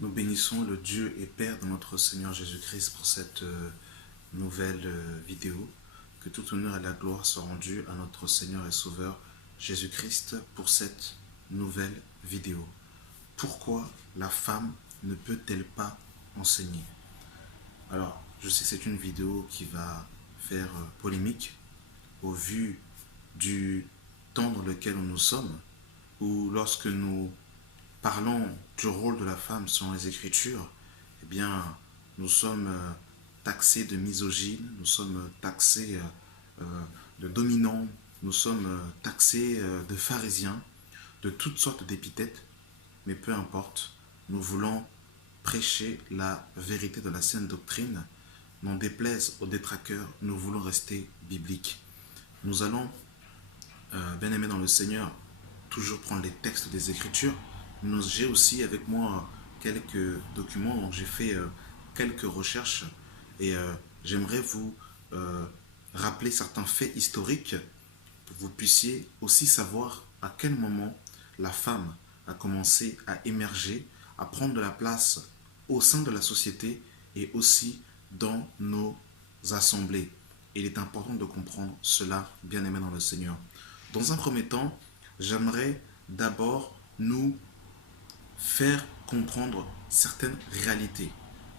Nous bénissons le Dieu et Père de notre Seigneur Jésus-Christ pour cette nouvelle vidéo. Que tout honneur et la gloire soient rendus à notre Seigneur et Sauveur Jésus-Christ pour cette nouvelle vidéo. Pourquoi la femme ne peut-elle pas enseigner? Alors, je sais que c'est une vidéo qui va faire polémique au vu du temps dans lequel nous sommes, où lorsque nous parlons du rôle de la femme selon les Écritures, eh bien, nous sommes taxés de misogynes, nous sommes taxés de dominants, nous sommes taxés de pharisiens, de toutes sortes d'épithètes, mais peu importe, nous voulons prêcher la vérité de la saine doctrine. N'en déplaise aux détraqueurs, nous voulons rester bibliques. Nous allons, bien aimés dans le Seigneur, toujours prendre les textes des Écritures. J'ai aussi avec moi quelques documents, donc j'ai fait quelques recherches et j'aimerais vous rappeler certains faits historiques pour que vous puissiez aussi savoir à quel moment la femme a commencé à émerger, à prendre de la place au sein de la société et aussi dans nos assemblées. Il est important de comprendre cela, bien aimé dans le Seigneur. Dans un premier temps, j'aimerais d'abord nous faire comprendre certaines réalités.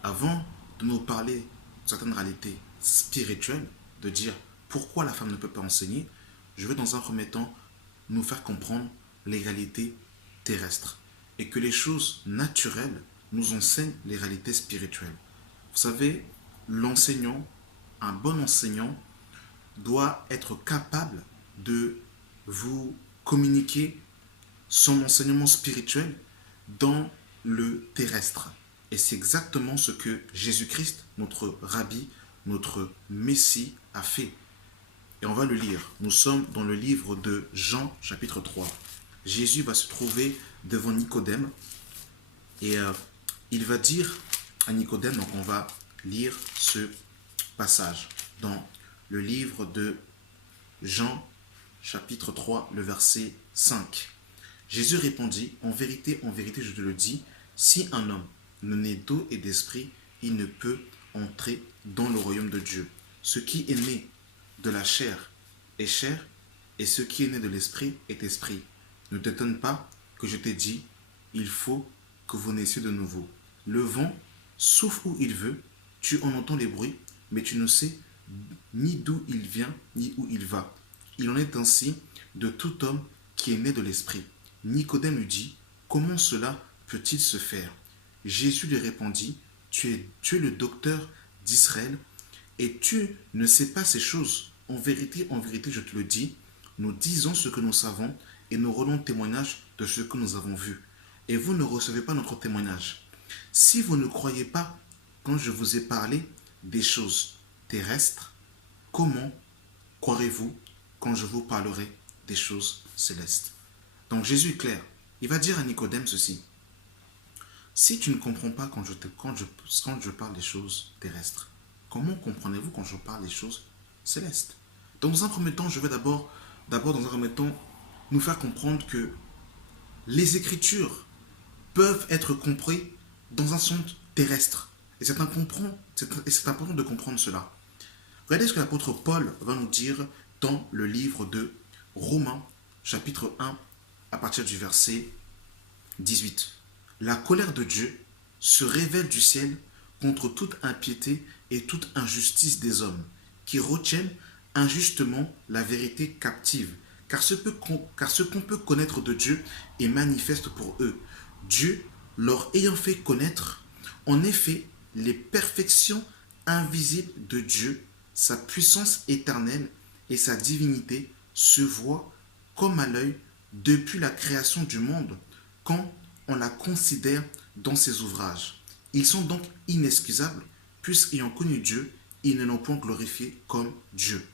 Avant de nous parler de certaines réalités spirituelles, de dire pourquoi la femme ne peut pas enseigner, je veux dans un premier temps nous faire comprendre les réalités terrestres et que les choses naturelles nous enseignent les réalités spirituelles. Vous savez, l'enseignant, un bon enseignant, doit être capable de vous communiquer son enseignement spirituel dans le terrestre. Et c'est exactement ce que Jésus-Christ, notre Rabbi, notre Messie, a fait. Et on va le lire. Nous sommes dans le livre de Jean, chapitre 3. Jésus va se trouver devant Nicodème et il va dire à Nicodème, donc on va lire ce passage dans le livre de Jean, chapitre 3, le verset 5. Jésus répondit, en vérité, je te le dis, si un homme ne naît d'eau et d'esprit, il ne peut entrer dans le royaume de Dieu. Ce qui est né de la chair est chair, et ce qui est né de l'esprit est esprit. Ne t'étonne pas que je t'ai dit, il faut que vous naissiez de nouveau. Le vent souffle où il veut, tu en entends les bruits, mais tu ne sais ni d'où il vient, ni où il va. Il en est ainsi de tout homme qui est né de l'esprit. Nicodème lui dit, comment cela peut-il se faire? Jésus lui répondit, tu es le docteur d'Israël et tu ne sais pas ces choses. En vérité, je te le dis, nous disons ce que nous savons et nous rendons témoignage de ce que nous avons vu. Et vous ne recevez pas notre témoignage. Si vous ne croyez pas quand je vous ai parlé des choses terrestres, comment croirez-vous quand je vous parlerai des choses célestes? Donc Jésus est clair. Il va dire à Nicodème ceci. Si tu ne comprends pas quand je parle des choses terrestres, comment comprenez-vous quand je parle des choses célestes? Dans un premier temps, je vais d'abord dans un premier temps, nous faire comprendre que les Écritures peuvent être comprises dans un sens terrestre. Et c'est important de comprendre cela. Regardez ce que l'apôtre Paul va nous dire dans le livre de Romains, chapitre 1, à partir du verset 18. La colère de Dieu se révèle du ciel contre toute impiété et toute injustice des hommes, qui retiennent injustement la vérité captive, car ce qu'on peut connaître de Dieu est manifeste pour eux. Dieu leur ayant fait connaître, en effet, les perfections invisibles de Dieu, sa puissance éternelle et sa divinité se voient comme à l'œil depuis la création du monde, quand on la considère dans ses ouvrages. Ils sont donc inexcusables, puisqu'ayant connu Dieu, ils ne l'ont point glorifié comme Dieu.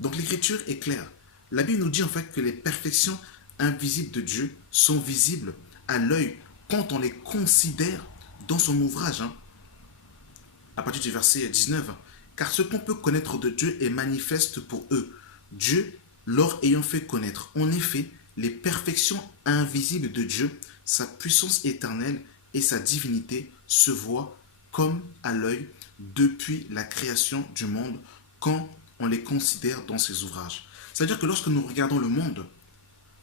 Donc l'écriture est claire. La Bible nous dit en fait que les perfections invisibles de Dieu sont visibles à l'œil quand on les considère dans son ouvrage. À partir du verset 19. Car ce qu'on peut connaître de Dieu est manifeste pour eux. Dieu leur ayant fait connaître. En effet, les perfections invisibles de Dieu, sa puissance éternelle et sa divinité se voient comme à l'œil depuis la création du monde quand on les considère dans ses ouvrages. C'est-à-dire que lorsque nous regardons le monde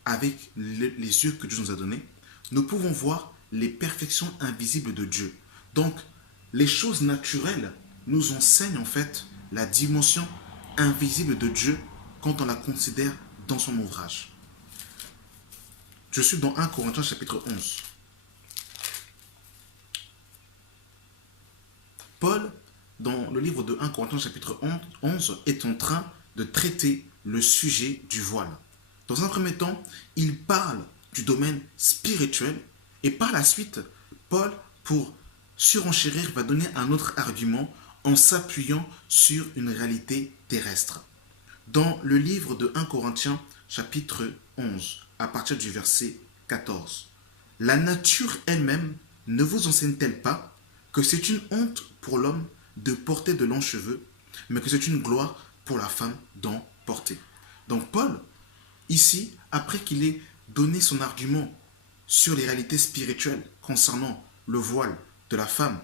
avec les yeux que Dieu nous a donnés, nous pouvons voir les perfections invisibles de Dieu. Donc, les choses naturelles nous enseignent en fait la dimension invisible de Dieu quand on la considère dans son ouvrage. Je suis dans 1 Corinthiens chapitre 11. Paul, dans le livre de 1 Corinthiens chapitre 11, est en train de traiter le sujet du voile. Dans un premier temps, il parle du domaine spirituel et par la suite, Paul, pour surenchérir, va donner un autre argument en s'appuyant sur une réalité terrestre. Dans le livre de 1 Corinthiens chapitre 11, à partir du verset 14, la nature elle-même ne vous enseigne-t-elle pas que c'est une honte pour l'homme de porter de longs cheveux, mais que c'est une gloire pour la femme d'en porter. Donc Paul, ici, après qu'il ait donné son argument sur les réalités spirituelles concernant le voile de la femme,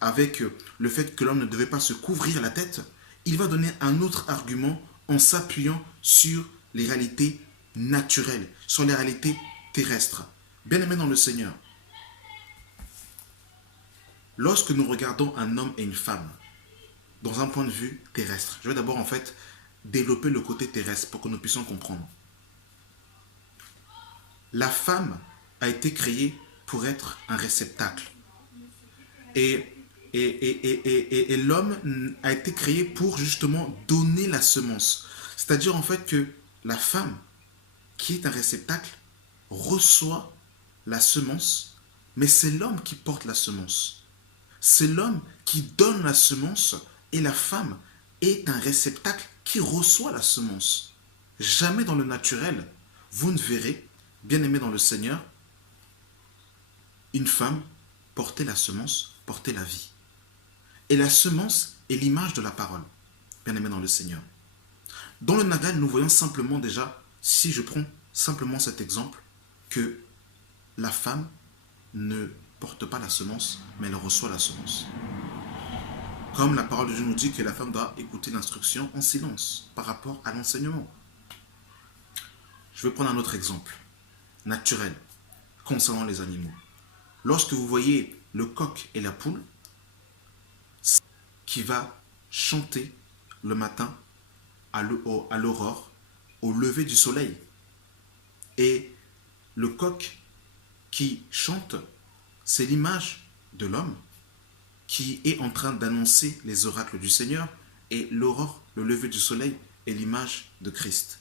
avec le fait que l'homme ne devait pas se couvrir la tête, il va donner un autre argument en s'appuyant sur les réalités naturelles, sur les réalités terrestres. Bien-aimés dans le Seigneur, lorsque nous regardons un homme et une femme dans un point de vue terrestre, je vais d'abord en fait développer le côté terrestre pour que nous puissions comprendre. La femme a été créée pour être un réceptacle. Et l'homme a été créé pour justement donner la semence. C'est-à-dire en fait que la femme, qui est un réceptacle, reçoit la semence, mais c'est l'homme qui porte la semence. C'est l'homme qui donne la semence et la femme est un réceptacle qui reçoit la semence. Jamais dans le naturel, vous ne verrez, bien-aimé dans le Seigneur, une femme porter la semence, porter la vie. Et la semence est l'image de la parole, bien-aimé dans le Seigneur. Dans le Nagal, nous voyons simplement déjà, si je prends simplement cet exemple, que la femme ne porte pas la semence, mais elle reçoit la semence. Comme la parole de Dieu nous dit que la femme doit écouter l'instruction en silence par rapport à l'enseignement. Je vais prendre un autre exemple, naturel, concernant les animaux. Lorsque vous voyez le coq et la poule, qui va chanter le matin à l'aurore, au lever du soleil. Et le coq qui chante, c'est l'image de l'homme qui est en train d'annoncer les oracles du Seigneur, et l'aurore, le lever du soleil, est l'image de Christ.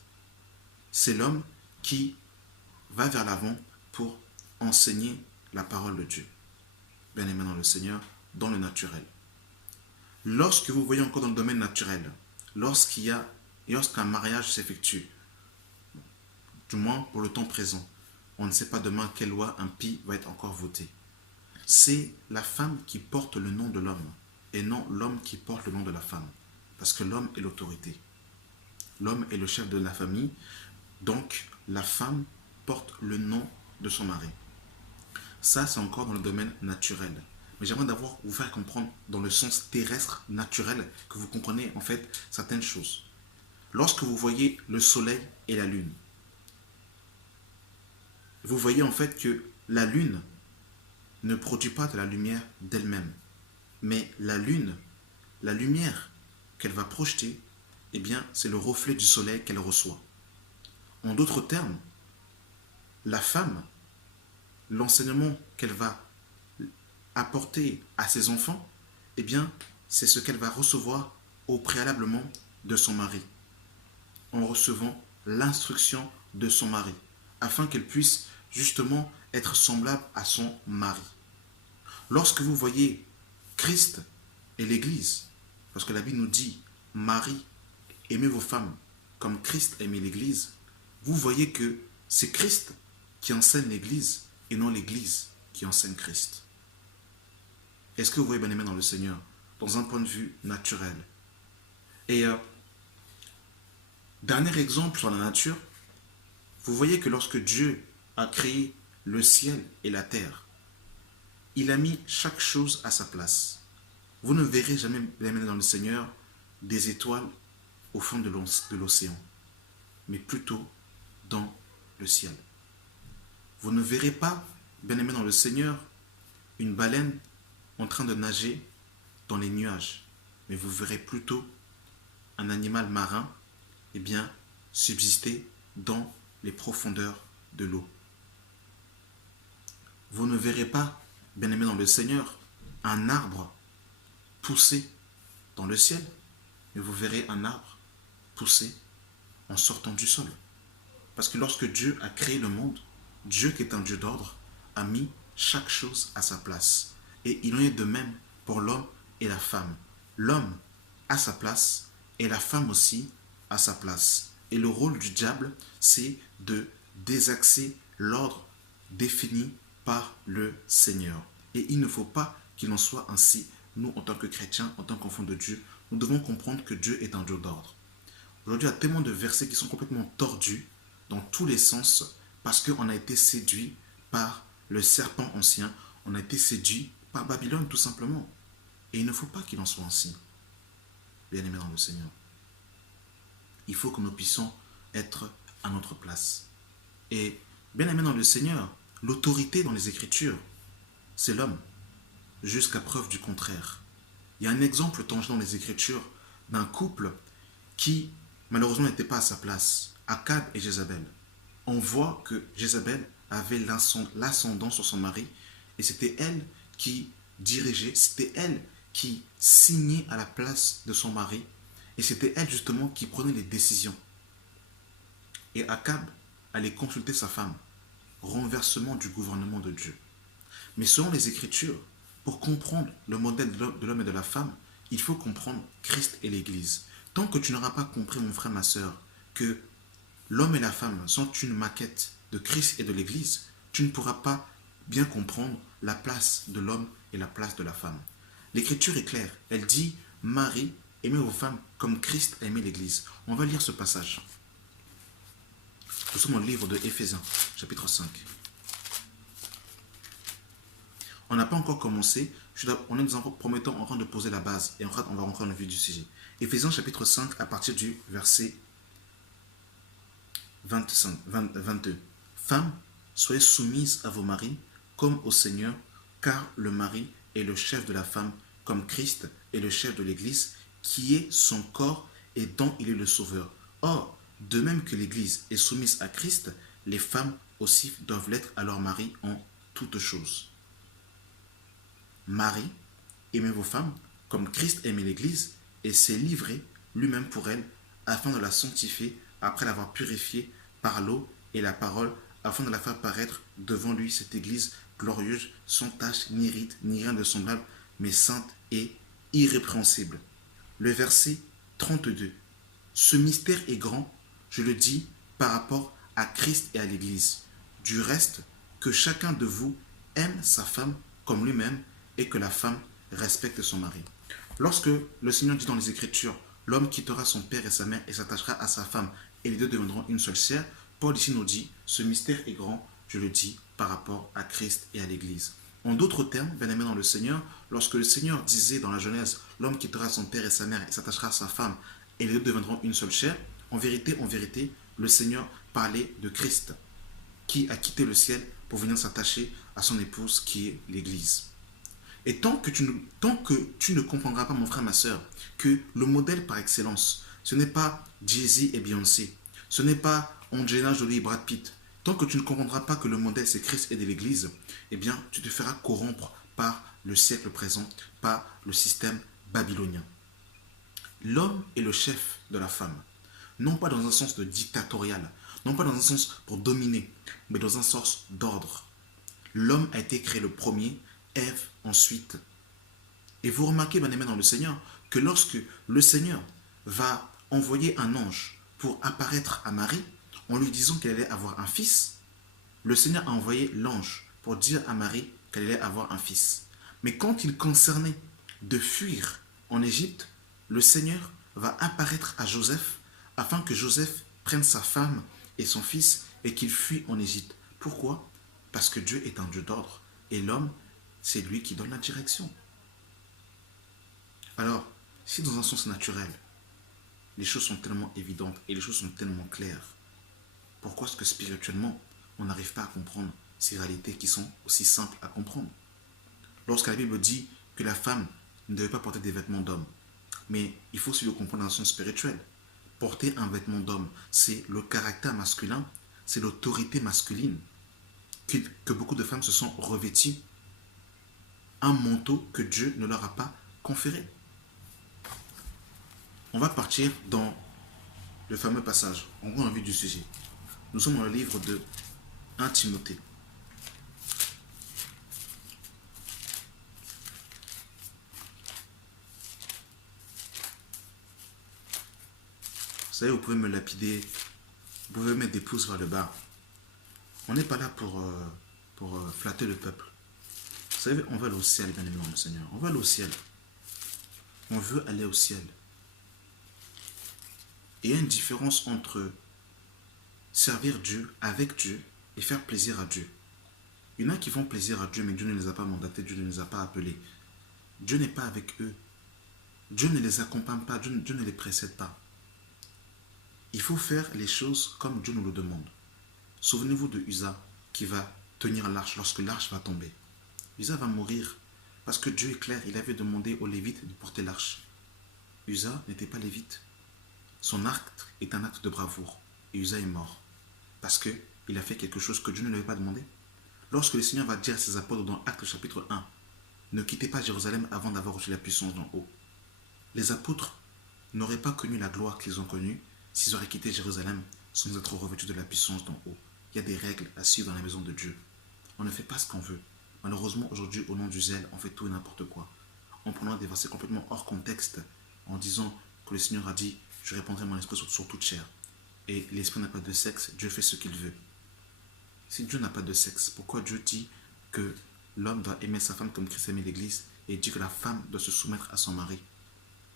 C'est l'homme qui va vers l'avant pour enseigner la parole de Dieu. Bien-aimé dans le Seigneur, dans le naturel. Lorsque vous voyez encore dans le domaine naturel, lorsqu'un mariage s'effectue, du moins pour le temps présent, on ne sait pas demain quelle loi impie va être encore votée. C'est la femme qui porte le nom de l'homme et non l'homme qui porte le nom de la femme. Parce que l'homme est l'autorité. L'homme est le chef de la famille, donc la femme porte le nom de son mari. Ça, c'est encore dans le domaine naturel. Mais j'aimerais d'abord vous faire comprendre dans le sens terrestre, naturel, que vous comprenez en fait certaines choses. Lorsque vous voyez le soleil et la lune, vous voyez en fait que la lune ne produit pas de la lumière d'elle-même. Mais la lune, la lumière qu'elle va projeter, eh bien, c'est le reflet du soleil qu'elle reçoit. En d'autres termes, la femme, l'enseignement qu'elle va apporter à ses enfants, eh bien, c'est ce qu'elle va recevoir au préalablement de son mari, en recevant l'instruction de son mari, afin qu'elle puisse justement être semblable à son mari. Lorsque vous voyez Christ et l'Église, parce que la Bible nous dit, Marie, aimez vos femmes comme Christ aimait l'Église, vous voyez que c'est Christ qui enseigne l'Église et non l'Église qui enseigne Christ. Est-ce que vous voyez, bien-aimé dans le Seigneur, dans un point de vue naturel? Et dernier exemple sur la nature, vous voyez que lorsque Dieu a créé le ciel et la terre, il a mis chaque chose à sa place. Vous ne verrez jamais, bien-aimés dans le Seigneur, des étoiles au fond de l'océan, mais plutôt dans le ciel. Vous ne verrez pas, bien-aimés dans le Seigneur, une baleine en train de nager dans les nuages, mais vous verrez plutôt un animal marin subsister dans les profondeurs de l'eau. Vous ne verrez pas, bien-aimés dans le Seigneur, un arbre pousser dans le ciel, mais vous verrez un arbre pousser en sortant du sol. Parce que lorsque Dieu a créé le monde, Dieu qui est un Dieu d'ordre, a mis chaque chose à sa place. Et il en est de même pour l'homme et la femme. L'homme a sa place et la femme aussi a sa place. Et le rôle du diable, c'est de désaxer l'ordre défini par le Seigneur. Et il ne faut pas qu'il en soit ainsi. Nous, en tant que chrétiens, en tant qu'enfants de Dieu, nous devons comprendre que Dieu est un Dieu d'ordre. Aujourd'hui, il y a tellement de versets qui sont complètement tordus dans tous les sens parce qu'on a été séduit par le serpent ancien, on a été séduit par Babylone tout simplement. Et il ne faut pas qu'il en soit ainsi, bien-aimés dans le Seigneur. Il faut que nous puissions être à notre place. Et bien-aimés dans le Seigneur, l'autorité dans les Écritures, c'est l'homme, jusqu'à preuve du contraire. Il y a un exemple tangible dans les Écritures d'un couple qui, malheureusement, n'était pas à sa place, Akab et Jézabel. On voit que Jézabel avait l'ascendant sur son mari et c'était elle qui dirigeait, c'était elle qui signait à la place de son mari et c'était elle justement qui prenait les décisions. Et Akab allait consulter sa femme, renversement du gouvernement de Dieu. Mais selon les Écritures, pour comprendre le modèle de l'homme et de la femme, il faut comprendre Christ et l'Église. Tant que tu n'auras pas compris, mon frère, ma soeur, que l'homme et la femme sont une maquette de Christ et de l'Église, tu ne pourras pas bien comprendre la place de l'homme et la place de la femme. L'Écriture est claire. Elle dit, Marie, aimez vos femmes comme Christ a aimé l'Église. On va lire ce passage. Nous sommes dans le livre de Éphésiens, chapitre 5. On n'a pas encore commencé. On est dans un premier temps en train de poser la base. Et en fait, on va rentrer dans le vif du sujet. Éphésiens chapitre 5, à partir du verset 22. Femmes, soyez soumises à vos maris comme au Seigneur, car le mari est le chef de la femme, comme Christ est le chef de l'Église, qui est son corps et dont il est le sauveur. Or, de même que l'Église est soumise à Christ, les femmes aussi doivent l'être à leur mari en toutes choses. Marie, aimez vos femmes comme Christ aimait l'Église et s'est livré lui-même pour elle afin de la sanctifier après l'avoir purifiée par l'eau et la parole afin de la faire paraître devant lui cette Église glorieuse, sans tache, ni ride, ni rien de semblable, mais sainte et irrépréhensible. Le verset 32. Ce mystère est grand, je le dis, par rapport à Christ et à l'Église. Du reste, que chacun de vous aime sa femme comme lui-même et que la femme respecte son mari. Lorsque le Seigneur dit dans les Écritures, l'homme quittera son père et sa mère et s'attachera à sa femme et les deux deviendront une seule chair, Paul ici nous dit, ce mystère est grand, je le dis, par rapport à Christ et à l'Église. En d'autres termes, bien-aimés dans le Seigneur, lorsque le Seigneur disait dans la Genèse, l'homme quittera son père et sa mère et s'attachera à sa femme et les deux deviendront une seule chair, en vérité, le Seigneur parlait de Christ, qui a quitté le ciel pour venir s'attacher à son épouse qui est l'Église. Et tant que tu ne comprendras pas, mon frère, ma soeur, que le modèle par excellence, ce n'est pas Jay-Z et Beyoncé, ce n'est pas Angelina Jolie et Brad Pitt, tant que tu ne comprendras pas que le modèle c'est Christ et de l'Église, eh bien, tu te feras corrompre par le siècle présent, par le système babylonien. L'homme est le chef de la femme, non pas dans un sens de dictatorial, non pas dans un sens pour dominer, mais dans un sens d'ordre. L'homme a été créé le premier, Ève ensuite. Et vous remarquez, bien aimé dans le Seigneur, que lorsque le Seigneur va envoyer un ange pour apparaître à Marie, en lui disant qu'elle allait avoir un fils, le Seigneur a envoyé l'ange pour dire à Marie qu'elle allait avoir un fils. Mais quand il concernait de fuir en Égypte, le Seigneur va apparaître à Joseph afin que Joseph prenne sa femme et son fils et qu'il fuit en Égypte. Pourquoi? Parce que Dieu est un Dieu d'ordre et l'homme c'est lui qui donne la direction. Alors, si dans un sens naturel, les choses sont tellement évidentes et les choses sont tellement claires, pourquoi est-ce que spirituellement, on n'arrive pas à comprendre ces réalités qui sont aussi simples à comprendre? Lorsque la Bible dit que la femme ne devait pas porter des vêtements d'homme, mais il faut aussi le comprendre dans un sens spirituel. Porter un vêtement d'homme, c'est le caractère masculin, c'est l'autorité masculine que beaucoup de femmes se sont revêties, un manteau que Dieu ne leur a pas conféré. On va partir dans le fameux passage, on voit en vue du sujet. Nous sommes dans le livre de 1 Timothée. Vous savez, vous pouvez me lapider, vous pouvez mettre des pouces vers le bas. On n'est pas là pour flatter le peuple. Vous savez, on va aller au ciel, bien évidemment, Seigneur. On va aller au ciel. On veut aller au ciel. Et il y a une différence entre servir Dieu, avec Dieu, et faire plaisir à Dieu. Il y en a qui font plaisir à Dieu, mais Dieu ne les a pas mandatés, Dieu ne les a pas appelés. Dieu n'est pas avec eux. Dieu ne les accompagne pas, Dieu ne les précède pas. Il faut faire les choses comme Dieu nous le demande. Souvenez-vous de Uza qui va tenir l'arche lorsque l'arche va tomber. Uza va mourir parce que Dieu est clair, il avait demandé aux Lévites de porter l'arche. Uza n'était pas lévite. Son acte est un acte de bravoure et Uza est mort parce qu'il a fait quelque chose que Dieu ne lui avait pas demandé. Lorsque le Seigneur va dire à ses apôtres dans Actes chapitre 1, ne quittez pas Jérusalem avant d'avoir reçu la puissance d'en haut. Les apôtres n'auraient pas connu la gloire qu'ils ont connue s'ils auraient quitté Jérusalem sans être revêtus de la puissance d'en haut. Il y a des règles à suivre dans la maison de Dieu. On ne fait pas ce qu'on veut. Malheureusement, aujourd'hui, au nom du zèle, on fait tout et n'importe quoi. En prenant des versets complètement hors contexte, en disant que le Seigneur a dit « Je répandrai mon esprit sur toute chair ». Et l'esprit n'a pas de sexe, Dieu fait ce qu'il veut. Si Dieu n'a pas de sexe, pourquoi Dieu dit que l'homme doit aimer sa femme comme Christ aimait l'Église et dit que la femme doit se soumettre à son mari?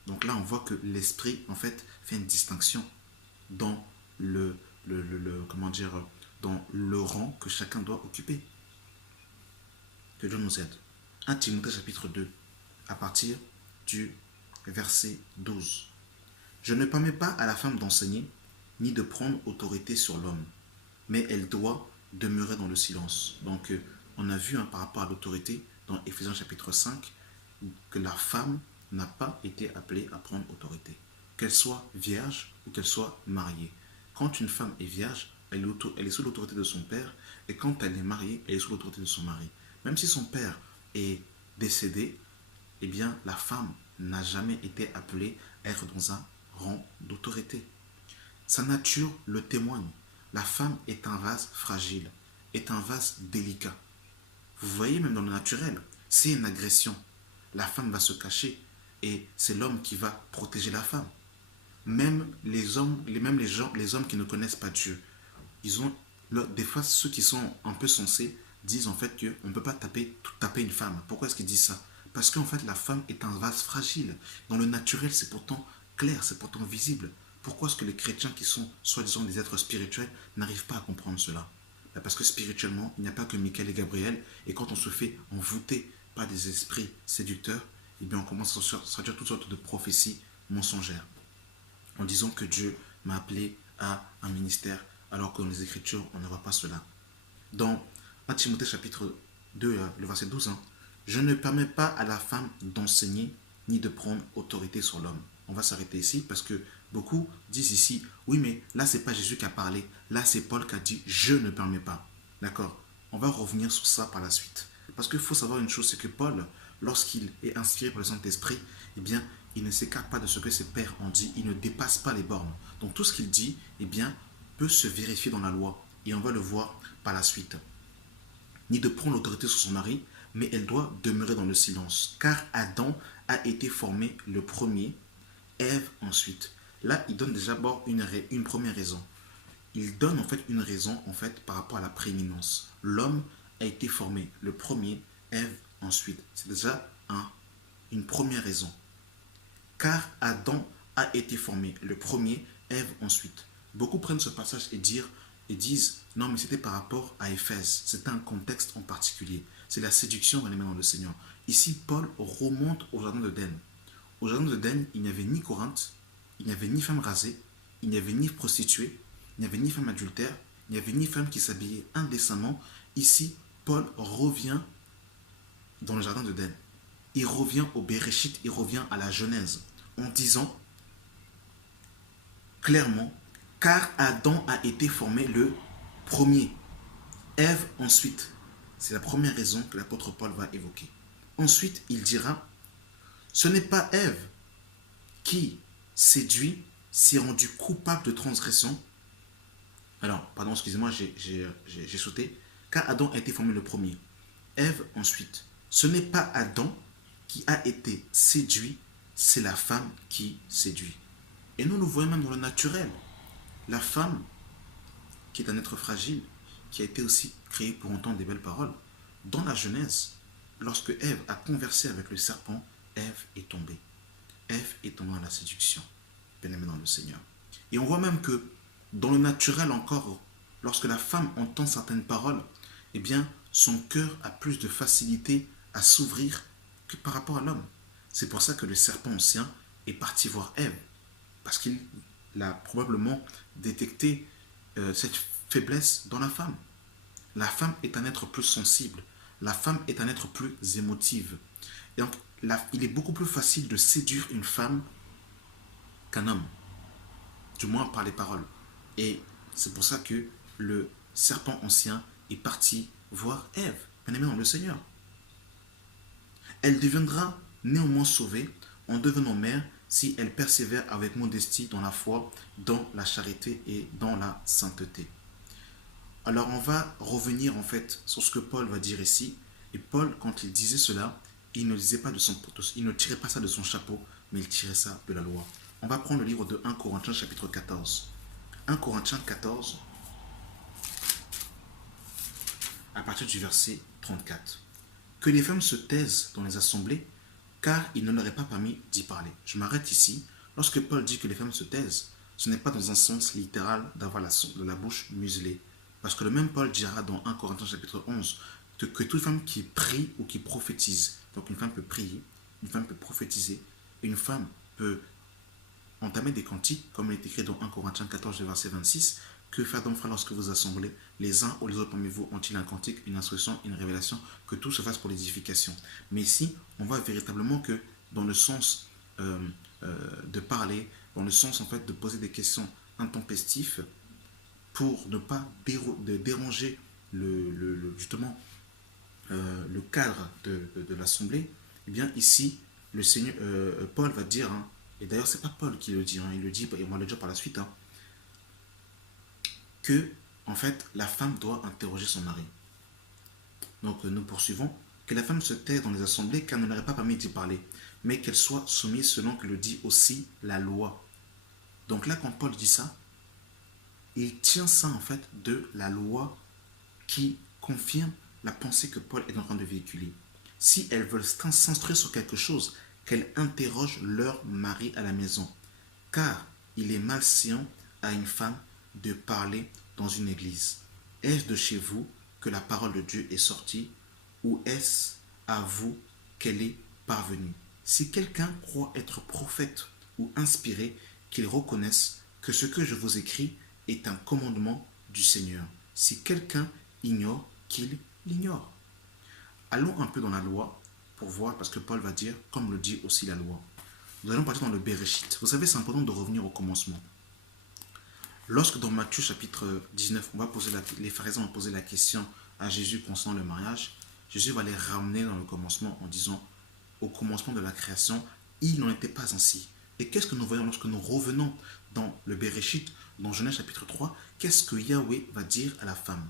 Donc là, on voit que l'esprit, en fait, fait une distinction dans dans le rang que chacun doit occuper. Que Dieu nous aide. 1 Timothée chapitre 2, à partir du verset 12. Je ne permets pas à la femme d'enseigner, ni de prendre autorité sur l'homme, mais elle doit demeurer dans le silence. Donc, on a vu par rapport à l'autorité, dans Éphésiens chapitre 5, que la femme n'a pas été appelée à prendre autorité. Qu'elle soit vierge ou qu'elle soit mariée. Quand une femme est vierge, elle est sous l'autorité de son père, et quand elle est mariée, elle est sous l'autorité de son mari. Même si son père est décédé, eh bien, la femme n'a jamais été appelée à être dans un rang d'autorité. Sa nature le témoigne. La femme est un vase fragile, est un vase délicat. Vous voyez, même dans le naturel, c'est une agression. La femme va se cacher et c'est l'homme qui va protéger la femme. Même les hommes qui ne connaissent pas Dieu, des fois ceux qui sont un peu sensés disent en fait qu'on ne peut pas taper une femme. Pourquoi est-ce qu'ils disent ça? Parce qu'en fait la femme est un vase fragile. Dans le naturel c'est pourtant clair, c'est pourtant visible. Pourquoi est-ce que les chrétiens qui sont soi-disant des êtres spirituels n'arrivent pas à comprendre cela? Parce que spirituellement, il n'y a pas que Michael et Gabriel, et quand on se fait envoûter par des esprits séducteurs, eh bien on commence à sortir toutes sortes de prophéties mensongères, en disant que Dieu m'a appelé à un ministère, alors que dans les Écritures, on ne voit pas cela. Dans 1 Timothée chapitre 2, le verset 12, je ne permets pas à la femme d'enseigner ni de prendre autorité sur l'homme. On va s'arrêter ici parce que beaucoup disent ici, oui mais là c'est pas Jésus qui a parlé, là c'est Paul qui a dit je ne permets pas. D'accord? On va revenir sur ça par la suite. Parce qu'il faut savoir une chose, c'est que Paul, lorsqu'il est inspiré par le Saint-Esprit, eh bien, il ne s'écarte pas de ce que ses pairs ont dit, il ne dépasse pas les bornes. Donc tout ce qu'il dit, eh bien, peut se vérifier dans la loi. Et on va le voir par la suite. Ni de prendre l'autorité sur son mari, mais elle doit demeurer dans le silence. Car Adam a été formé le premier, Ève ensuite. Là, il donne déjà d'abord une première raison. Il donne en fait une raison par rapport à la prééminence. L'homme a été formé le premier, Ève ensuite. C'est déjà une première raison. Car Adam a été formé le premier, Ève ensuite. Beaucoup prennent ce passage et disent non mais c'était par rapport à Éphèse, c'était un contexte en particulier. c'est la séduction dans les mains dans le Seigneur. Ici, Paul remonte au jardin d'Éden. Au jardin d'Éden, il n'y avait ni Corinthe, il n'y avait ni femme rasée, il n'y avait ni prostituée, il n'y avait ni femme adultère, il n'y avait ni femme qui s'habillait indécemment. Ici, Paul revient dans le jardin d'Éden. Il revient au Béréchit, il revient à la Genèse, en disant clairement, car Adam a été formé le premier, Ève ensuite. C'est la première raison que l'apôtre Paul va évoquer. Ensuite, il dira, ce n'est pas Ève qui, séduit, s'est rendue coupable de transgression. Alors, pardon, excusez-moi, j'ai sauté. Car Adam a été formé le premier, Ève ensuite. Ce n'est pas Adam qui a été séduit, c'est la femme qui séduit. Et nous le voyons même dans le naturel. La femme, qui est un être fragile, qui a été aussi créée pour entendre des belles paroles, dans la Genèse, lorsque Ève a conversé avec le serpent, Ève est tombée. Ève est tombée dans la séduction, bien-aimée dans le Seigneur. Et on voit même que dans le naturel encore, lorsque la femme entend certaines paroles, eh bien, son cœur a plus de facilité à s'ouvrir que par rapport à l'homme. C'est pour ça que le serpent ancien est parti voir Ève, parce qu'il a probablement détecté cette faiblesse dans la femme. La femme est un être plus sensible, la femme est un être plus émotive. Et donc, il est beaucoup plus facile de séduire une femme qu'un homme, du moins par les paroles. Et c'est pour ça que le serpent ancien est parti voir Ève, bien-aimée dans le Seigneur. Elle deviendra néanmoins sauvée en devenant mère si elle persévère avec modestie dans la foi, dans la charité et dans la sainteté. Alors on va revenir en fait sur ce que Paul va dire ici. Et Paul, quand il disait cela, il ne tirait pas ça de son chapeau, mais il tirait ça de la loi. On va prendre le livre de 1 Corinthiens chapitre 14. 1 Corinthiens 14, à partir du verset 34. Que les femmes se taisent dans les assemblées, car il ne leur est pas permis d'y parler. Je m'arrête ici. Lorsque Paul dit que les femmes se taisent, ce n'est pas dans un sens littéral d'avoir la bouche muselée. Parce que le même Paul dira dans 1 Corinthiens chapitre 11 que toute femme qui prie ou qui prophétise, donc une femme peut prier, une femme peut prophétiser, une femme peut entamer des cantiques, comme il est écrit dans 1 Corinthiens 14, verset 26, que faire donc frère lorsque vous assemblez, les uns ou les autres parmi vous ont-ils un cantique, une instruction, une révélation, que tout se fasse pour l'édification. Mais ici, on voit véritablement que dans le sens de parler, dans le sens en fait de poser des questions intempestives, pour ne pas déranger justement le cadre de l'assemblée, eh bien ici, le Seigneur, Paul va dire, hein, et d'ailleurs c'est pas Paul qui le dit, hein, il le dit, et on va le dire par la suite, hein, que en fait la femme doit interroger son mari. Donc nous poursuivons, que la femme se taise dans les assemblées car elle ne leur est pas permis d'y parler, mais qu'elle soit soumise selon que le dit aussi la loi. Donc là quand Paul dit ça, il tient ça en fait de la loi qui confirme la pensée que Paul est en train de véhiculer. Si elles veulent s'instruire sur quelque chose, qu'elles interrogent leur mari à la maison. Car il est malséant à une femme de parler dans une église. Est-ce de chez vous que la parole de Dieu est sortie ou est-ce à vous qu'elle est parvenue? Si quelqu'un croit être prophète ou inspiré, qu'il reconnaisse que ce que je vous écris est un commandement du Seigneur. Si quelqu'un ignore, qu'il l'ignore. Allons un peu dans la loi pour voir, parce que Paul va dire, comme le dit aussi la loi. Nous allons partir dans le Béréchit. Vous savez, c'est important de revenir au commencement. Lorsque dans Matthieu chapitre 19, les pharisiens vont poser la question à Jésus concernant le mariage, Jésus va les ramener dans le commencement en disant, au commencement de la création, il n'en était pas ainsi. Et qu'est-ce que nous voyons lorsque nous revenons dans le Béréchit, dans Genèse chapitre 3, qu'est-ce que Yahweh va dire à la femme?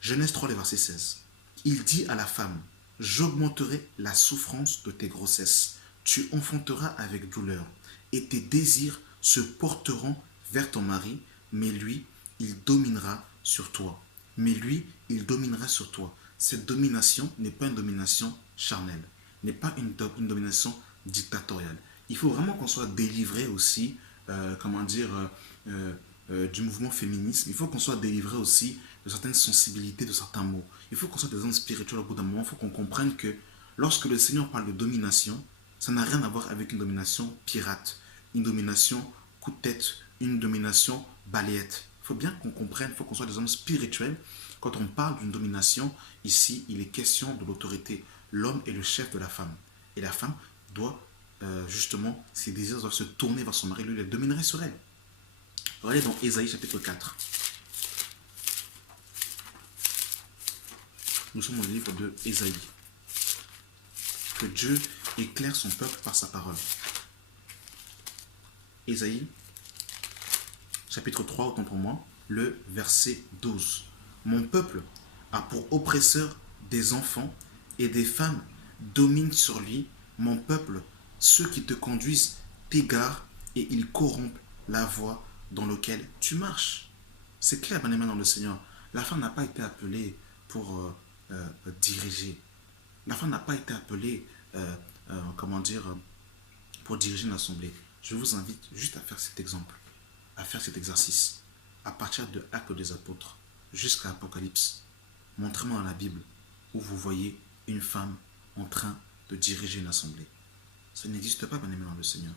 Genèse 3, verset 16. Il dit à la femme, j'augmenterai la souffrance de tes grossesses. Tu enfanteras avec douleur, et tes désirs se porteront vers ton mari, mais lui, il dominera sur toi. Mais lui, il dominera sur toi. Cette domination n'est pas une domination charnelle, n'est pas une domination dictatoriale. Il faut vraiment qu'on soit délivré aussi, du mouvement féminisme. Il faut qu'on soit délivré aussi de certaines sensibilités, de certains mots. Il faut qu'on soit des hommes spirituels au bout d'un moment. Il faut qu'on comprenne que lorsque le Seigneur parle de domination, ça n'a rien à voir avec une domination pirate, une domination coup de tête, une domination balayette. Il faut bien qu'on comprenne, il faut qu'on soit des hommes spirituels. Quand on parle d'une domination, ici, il est question de l'autorité. L'homme est le chef de la femme. Et la femme doit, justement, ses désirs doivent se tourner vers son mari, lui, il dominerait sur elle. Regardez dans Ésaïe chapitre 4. Nous sommes dans le livre de Ésaïe. Que Dieu éclaire son peuple par sa parole. Ésaïe, chapitre 3, autant pour moi, le verset 12. Mon peuple a pour oppresseur des enfants et des femmes dominent sur lui. Mon peuple, ceux qui te conduisent t'égarent et ils corrompent la voie dans laquelle tu marches. C'est clair, bien aimé dans le Seigneur. La femme n'a pas été appelée pour diriger. La femme n'a pas été appelée, pour diriger une assemblée. Je vous invite juste à faire cet exemple, à faire cet exercice, à partir de Actes des Apôtres jusqu'à Apocalypse. Montrez-moi dans la Bible où vous voyez une femme en train de diriger une assemblée. Ça n'existe pas, bien aimé dans le Seigneur.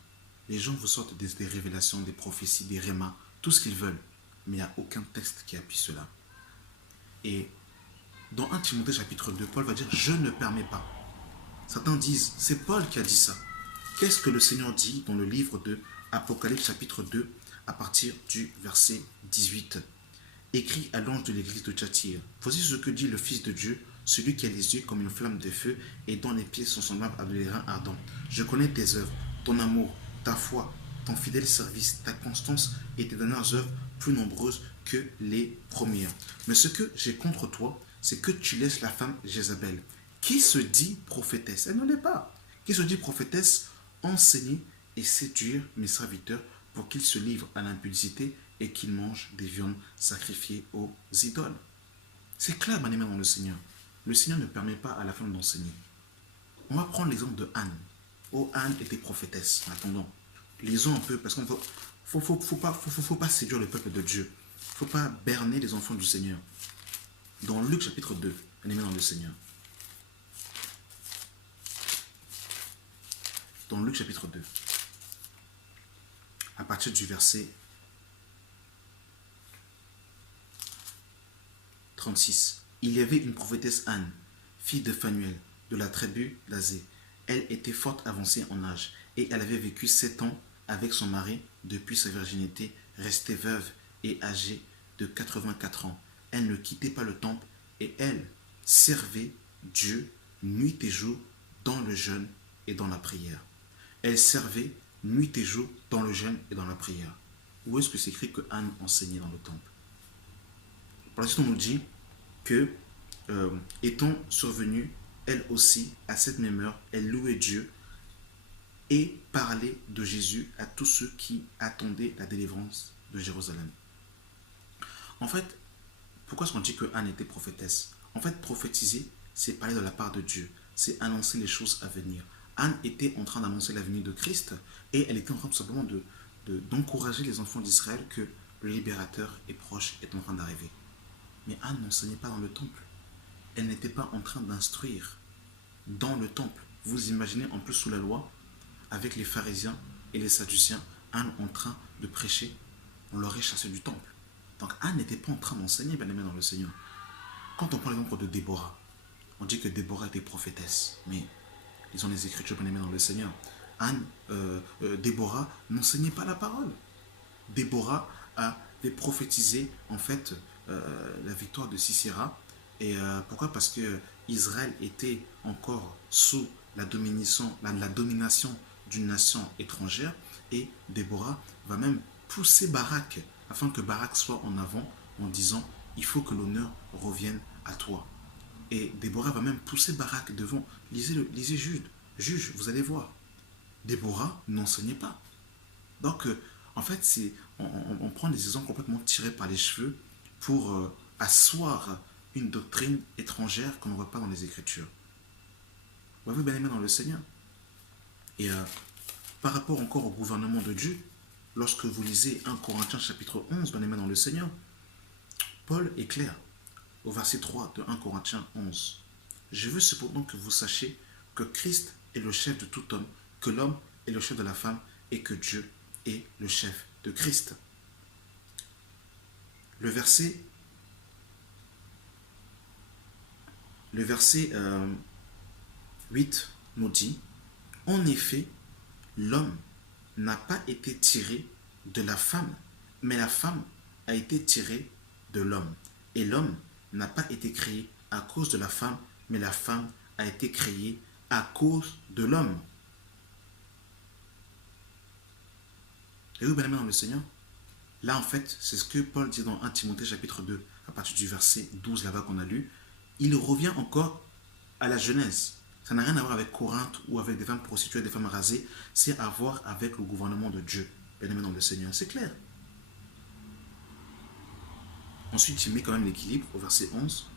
Les gens vous sortent des révélations, des prophéties, des rémas, tout ce qu'ils veulent, mais il n'y a aucun texte qui appuie cela. Et dans 1 Timothée chapitre 2, Paul va dire « Je ne permets pas ». Certains disent « C'est Paul qui a dit ça ». Qu'est-ce que le Seigneur dit dans le livre de Apocalypse chapitre 2 à partir du verset 18 ? Écrit à l'ange de l'église de Thyatire. Voici ce que dit le Fils de Dieu, celui qui a les yeux comme une flamme de feu et dont les pieds sont semblables à des reins ardents. Je connais tes œuvres, ton amour, ta foi, ton fidèle service, ta constance et tes dernières œuvres plus nombreuses que les premières. Mais ce que j'ai contre toi, c'est que tu laisses la femme Jézabel, qui se dit prophétesse. Elle ne l'est pas. Qui se dit prophétesse, enseigner et séduire mes serviteurs pour qu'ils se livrent à l'impudicité et qu'ils mangent des viandes sacrifiées aux idoles. C'est clair, bien aimé dans le Seigneur. Le Seigneur ne permet pas à la femme d'enseigner. On va prendre l'exemple de Anne. Oh, Anne était prophétesse. Attendons. Lisons un peu, parce qu'il ne faut pas séduire le peuple de Dieu. Il ne faut pas berner les enfants du Seigneur. Dans Luc chapitre 2, bien aimé dans le Seigneur. Dans Luc chapitre 2, à partir du verset 36. Il y avait une prophétesse Anne, fille de Phanuel, de la tribu d'Azé. Elle était forte avancée en âge, et elle avait vécu 7 ans avec son mari depuis sa virginité, restée veuve et âgée de 84 ans. Elle ne quittait pas le temple, et elle servait Dieu nuit et jour dans le jeûne et dans la prière. Elle servait nuit et jour dans le jeûne et dans la prière. Où est-ce que c'est écrit que Anne enseignait dans le temple? Par la suite, on nous dit que, étant survenue, elle aussi, à cette même heure, elle louait Dieu et parlait de Jésus à tous ceux qui attendaient la délivrance de Jérusalem. En fait, pourquoi est-ce qu'on dit que Anne était prophétesse? En fait, prophétiser, c'est parler de la part de Dieu, c'est annoncer les choses à venir. Anne était en train d'annoncer la venue de Christ et elle était en train tout simplement d'encourager les enfants d'Israël que le libérateur est proche, est en train d'arriver. Mais Anne n'enseignait pas dans le temple. Elle n'était pas en train d'instruire dans le temple. Vous imaginez en plus sous la loi, avec les pharisiens et les sadduciens, Anne en train de prêcher, on l'aurait chassé du temple. Donc Anne n'était pas en train d'enseigner, bien aimé dans le Seigneur. Quand on prend l'exemple de Déborah, on dit que Déborah était prophétesse, mais ils ont les Écritures, bien aimé dans le Seigneur. Déborah n'enseignait pas la parole. Déborah avait prophétisé en fait la victoire de Sisera. Et pourquoi? Parce que Israël était encore sous la domination d'une nation étrangère, et Déborah va même pousser Barak afin que Barak soit en avant en disant il faut que l'honneur revienne à toi. Et Déborah va même pousser Barak devant. Lisez Juge, vous allez voir. Déborah n'enseignait pas. Donc en fait on prend des exemples complètement tirés par les cheveux pour asseoir une doctrine étrangère qu'on ne voit pas dans les Écritures. Vous bien aimé dans le Seigneur. Et par rapport encore au gouvernement de Dieu, lorsque vous lisez 1 Corinthiens chapitre 11, bien aimé dans le Seigneur, Paul est clair. au verset 3 de 1 Corinthiens 11. Je veux cependant que vous sachiez que Christ est le chef de tout homme, que l'homme est le chef de la femme et que Dieu est le chef de Christ. Le verset 8 nous dit, en effet, l'homme n'a pas été tiré de la femme, mais la femme a été tirée de l'homme. Et l'homme n'a pas été créé à cause de la femme, mais la femme a été créée à cause de l'homme. Et oui, bien aimé dans le Seigneur, là en fait, c'est ce que Paul dit dans 1 Timothée chapitre 2, à partir du verset 12 là-bas qu'on a lu. Il revient encore à la Genèse. Ça n'a rien à voir avec Corinthe ou avec des femmes prostituées, des femmes rasées. C'est à voir avec le gouvernement de Dieu. Bien aimé dans le Seigneur, c'est clair. Ensuite, il met quand même l'équilibre au verset 11.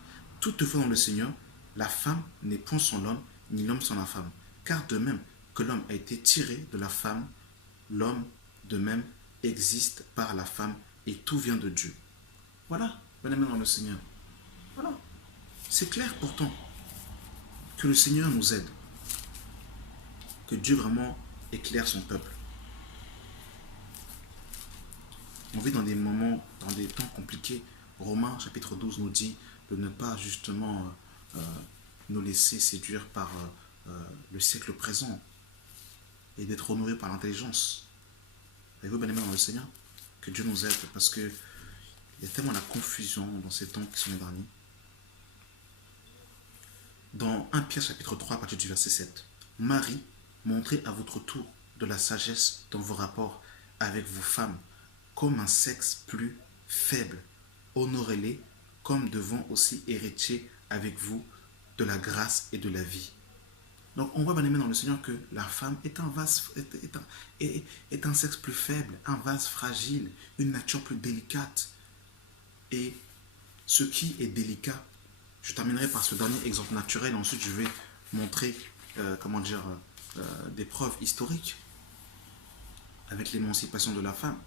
Toutefois dans le Seigneur, la femme n'est point sans l'homme, ni l'homme sans la femme. Car de même que l'homme a été tiré de la femme, l'homme de même existe par la femme et tout vient de Dieu. Voilà, bien aimé dans le Seigneur. Voilà. C'est clair pourtant que le Seigneur nous aide. Que Dieu vraiment éclaire son peuple. On vit dans des moments, dans des temps compliqués. Romains chapitre 12 nous dit de ne pas justement nous laisser séduire par le siècle présent et d'être honoré par l'intelligence. Avez-vous bien aimé dans le Seigneur? Que Dieu nous aide parce qu'il y a tellement la confusion dans ces temps qui sont les derniers. Dans 1 Pierre chapitre 3 à partir du verset 7. Marie, montrez à votre tour de la sagesse dans vos rapports avec vos femmes, comme un sexe plus faible. Honorez-les comme devant aussi héritiers avec vous de la grâce et de la vie. Donc on voit bien aimé dans le Seigneur que la femme est un vase, est un sexe plus faible, un vase fragile, une nature plus délicate. Et ce qui est délicat, je terminerai par ce dernier exemple naturel, ensuite je vais montrer des preuves historiques avec l'émancipation de la femme.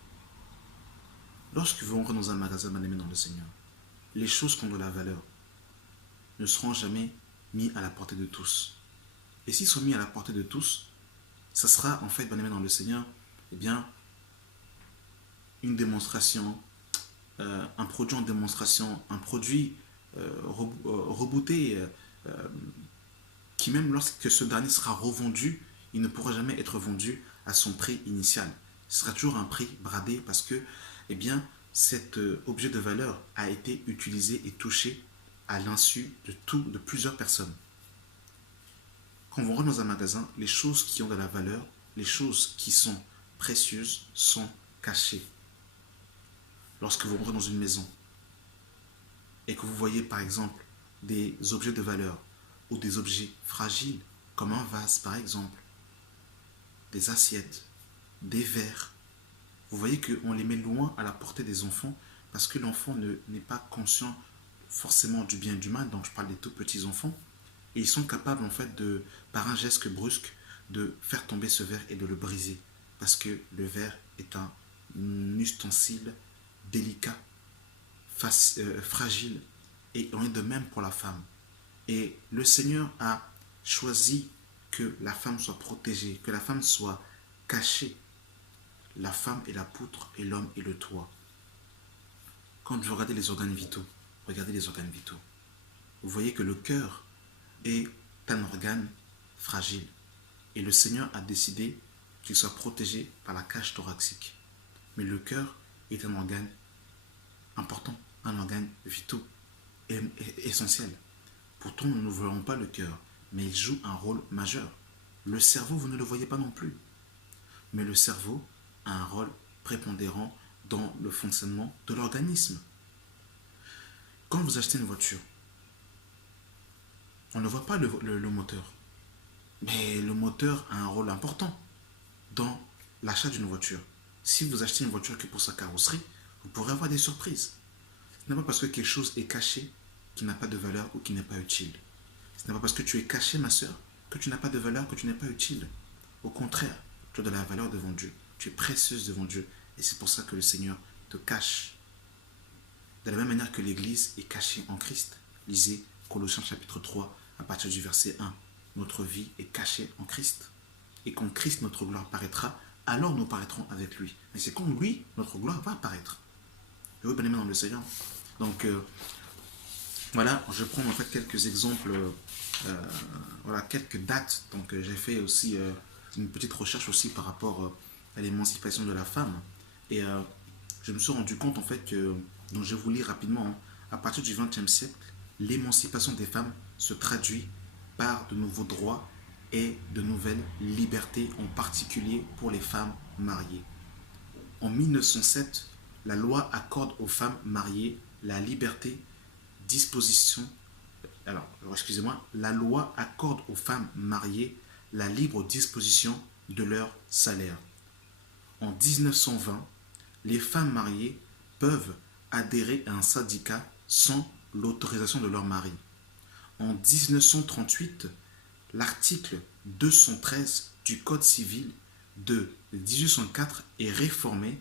Lorsque vous rentrez dans un magasin bien aimé dans le Seigneur, les choses qui ont de la valeur ne seront jamais mises à la portée de tous. Et s'ils sont mis à la portée de tous, ça sera en fait, bien aimé dans le Seigneur, eh bien, une démonstration, un produit en démonstration, un produit rebooté, qui même lorsque ce dernier sera revendu, il ne pourra jamais être vendu à son prix initial. Ce sera toujours un prix bradé parce que, eh bien, cet objet de valeur a été utilisé et touché à l'insu de plusieurs personnes. Quand on rentre dans un magasin, les choses qui ont de la valeur, les choses qui sont précieuses sont cachées. Lorsque vous rentrez dans une maison et que vous voyez par exemple des objets de valeur ou des objets fragiles, comme un vase par exemple, des assiettes, des verres, vous voyez qu'on les met loin à la portée des enfants parce que l'enfant n'est pas conscient forcément du bien et du mal, donc je parle des tout petits enfants, et ils sont capables en fait par un geste brusque, de faire tomber ce verre et de le briser, parce que le verre est un ustensile délicat, fragile, et on est de même pour la femme. Et le Seigneur a choisi que la femme soit protégée, que la femme soit cachée. La femme est la poutre et l'homme est le toit. Quand vous regardez les organes vitaux, vous voyez que le cœur est un organe fragile. Et le Seigneur a décidé qu'il soit protégé par la cage thoracique. Mais le cœur est un organe important, un organe vital et essentiel. Pourtant, nous ne voyons pas le cœur, mais il joue un rôle majeur. Le cerveau, vous ne le voyez pas non plus. Mais le cerveau a un rôle prépondérant dans le fonctionnement de l'organisme. Quand vous achetez une voiture, on ne voit pas le moteur. Mais le moteur a un rôle important dans l'achat d'une voiture. Si vous achetez une voiture que pour sa carrosserie, vous pourrez avoir des surprises. Ce n'est pas parce que quelque chose est caché qui n'a pas de valeur ou qui n'est pas utile. Ce n'est pas parce que tu es caché, ma soeur, que tu n'as pas de valeur, que tu n'es pas utile. Au contraire, tu as de la valeur devant Dieu. Tu es précieuse devant Dieu. Et c'est pour ça que le Seigneur te cache. de la même manière que l'Église est cachée en Christ. Lisez Colossiens chapitre 3 à partir du verset 1. Notre vie est cachée en Christ. Et quand Christ, notre gloire, paraîtra, alors nous paraîtrons avec lui. Mais c'est quand lui, notre gloire, va apparaître. Et oui, bien aimé dans le Seigneur. Donc, voilà, je prends en fait quelques exemples, voilà, quelques dates. Donc, j'ai fait aussi une petite recherche aussi par rapport à l'émancipation de la femme. Et je me suis rendu compte en fait que, donc je vous lis rapidement, hein, à partir du XXe siècle, l'émancipation des femmes se traduit par de nouveaux droits et de nouvelles libertés, en particulier pour les femmes mariées. En 1907, la loi accorde aux femmes mariées la liberté disposition. Alors, excusez-moi, la loi accorde aux femmes mariées la libre disposition de leur salaire. En 1920, les femmes mariées peuvent adhérer à un syndicat sans l'autorisation de leur mari. En 1938, l'article 213 du Code civil de 1804 est réformé.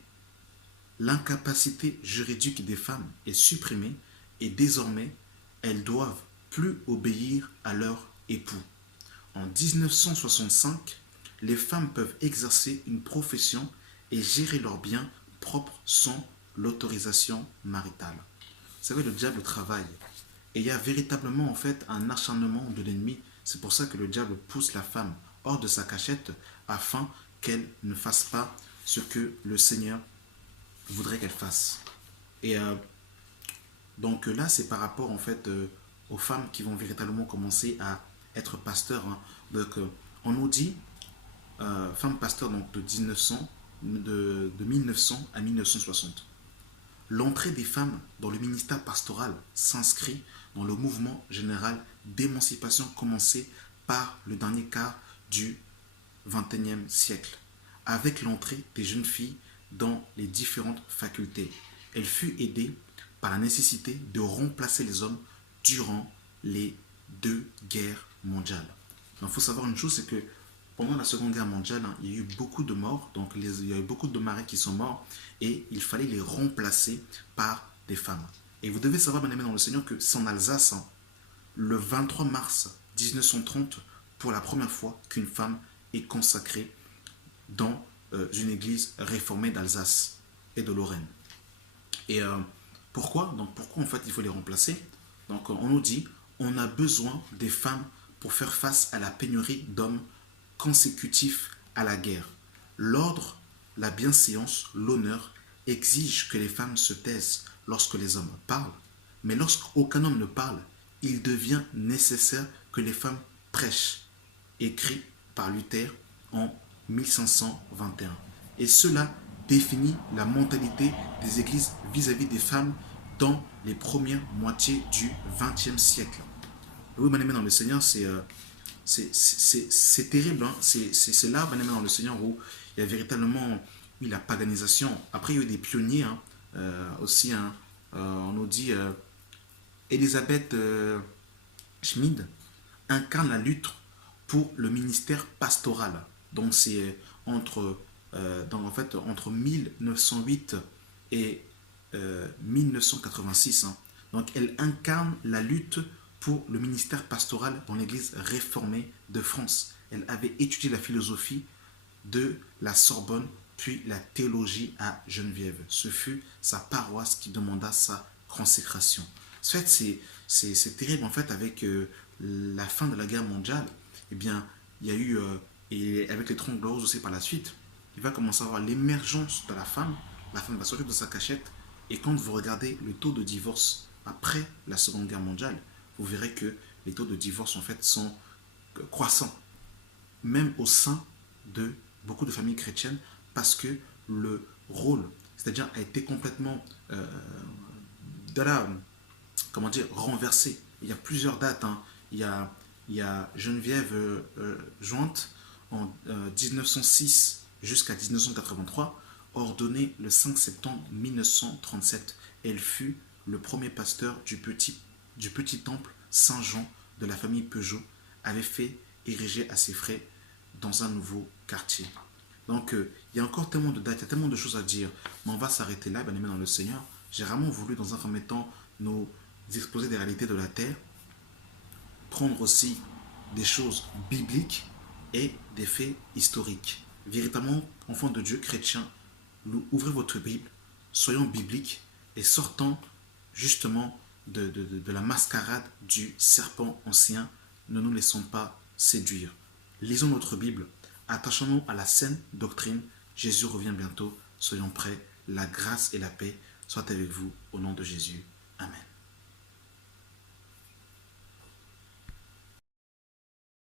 L'incapacité juridique des femmes est supprimée et désormais, elles doivent plus obéir à leur époux. En 1965, les femmes peuvent exercer une profession et gérer leurs biens propres sans l'autorisation maritale. Vous savez, le diable travaille. Et il y a véritablement en fait un acharnement de l'ennemi. C'est pour ça que le diable pousse la femme hors de sa cachette afin qu'elle ne fasse pas ce que le Seigneur voudrait qu'elle fasse. Et donc là, c'est par rapport en fait aux femmes qui vont véritablement commencer à être pasteurs. Hein. Donc on nous dit femmes pasteurs donc de 1900 à 1960. L'entrée des femmes dans le ministère pastoral s'inscrit dans le mouvement général d'émancipation commencé par le dernier quart du XXIe siècle, avec l'entrée des jeunes filles dans les différentes facultés. Elle fut aidée par la nécessité de remplacer les hommes durant les 2 guerres mondiales. Il faut savoir une chose, c'est que pendant la Seconde Guerre mondiale, il y a eu beaucoup de morts, donc il y a eu beaucoup de maris qui sont morts, et il fallait les remplacer par des femmes. Et vous devez savoir, bien aimé dans le Seigneur, que c'est en Alsace, le 23 mars 1930, pour la première fois qu'une femme est consacrée dans une église réformée d'Alsace et de Lorraine. Et pourquoi en fait il faut les remplacer? Donc on nous dit, on a besoin des femmes pour faire face à la pénurie d'hommes consécutifs à la guerre. L'ordre, la bienséance, l'honneur exigent que les femmes se taisent lorsque les hommes parlent, mais lorsqu'aucun homme ne parle, il devient nécessaire que les femmes prêchent, écrit par Luther en 1521. Et cela définit la mentalité des églises vis-à-vis des femmes dans les premières moitiés du XXe siècle. Oui, bien aimé dans le Seigneur, c'est terrible. Hein? C'est là, bien aimé dans le Seigneur, où il y a véritablement eu la paganisation. Après, il y a eu des pionniers hein, aussi. Hein, on nous dit Elisabeth Schmid incarne la lutte pour le ministère pastoral. Donc, c'est entre 1908 et 1986. Hein. Donc, elle incarne la lutte pour le ministère pastoral dans l'Église réformée de France. Elle avait étudié la philosophie de la Sorbonne, puis la théologie à Geneviève. Ce fut sa paroisse qui demanda sa consécration. En fait, c'est terrible en fait avec la fin de la guerre mondiale. Eh bien, il y a eu, et avec les 30 glorieuses aussi par la suite, il va commencer à avoir l'émergence de la femme va sortir de sa cachette. Et quand vous regardez le taux de divorce après la Seconde Guerre mondiale, vous verrez que les taux de divorce en fait sont croissants, même au sein de beaucoup de familles chrétiennes, parce que le rôle, c'est-à-dire a été complètement renversé. Il y a plusieurs dates. Hein. Il y a Geneviève Jointe en 1906 jusqu'à 1983, ordonnée le 5 septembre 1937. Elle fut le premier pasteur du petit temple Saint-Jean de la famille Peugeot, avait fait ériger à ses frais dans un nouveau quartier. Donc, il y a encore tellement de dates, il y a tellement de choses à dire, mais on va s'arrêter là, bien aimé dans le Seigneur. j'ai vraiment voulu dans un premier temps nous exposer des réalités de la terre, prendre aussi des choses bibliques et des faits historiques. Véritablement, enfants de Dieu, chrétiens, ouvrez votre Bible, soyons bibliques et sortons justement de la mascarade du serpent ancien. Ne nous laissons pas séduire. Lisons notre Bible, attachons-nous à la saine doctrine. Jésus revient bientôt, soyons prêts. La grâce et la paix soient avec vous au nom de Jésus. Amen.